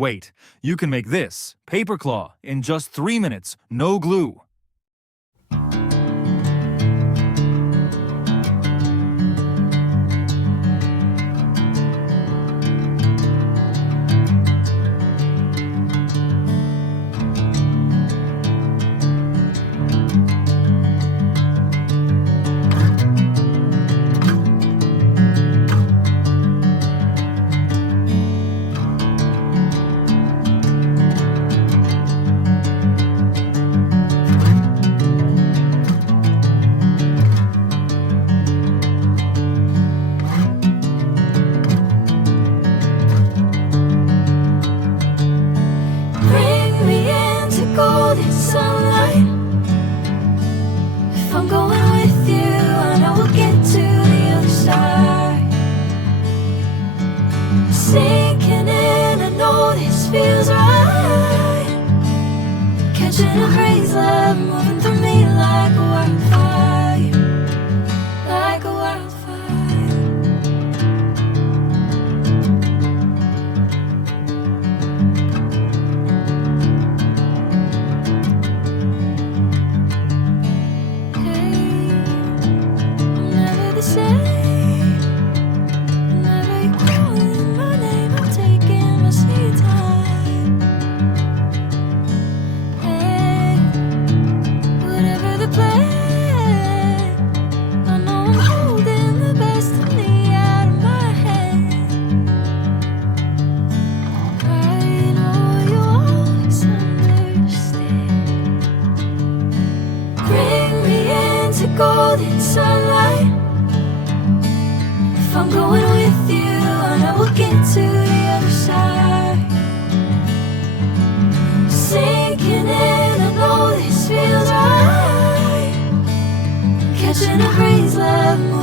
Wait, you can make this, Paper Claw, in just 3 minutes, no glue. Bring me into golden sunlight. If I'm going with you, I know we'll get to the other side. Sinking in, I know this feels right. Catching a breeze, love moving through me like a wildfire, like a wildfire. I'm never the same. Whenever you're calling my name, I'm taking my sweet time. Hey, whatever the plan, I know I'm holding the best of me out of my hand. I know you always understand. Bring me into golden sunlight. If I'm going with you, I know we'll get to the other side. Sinking in, I know this feels right. Catching a breeze, love.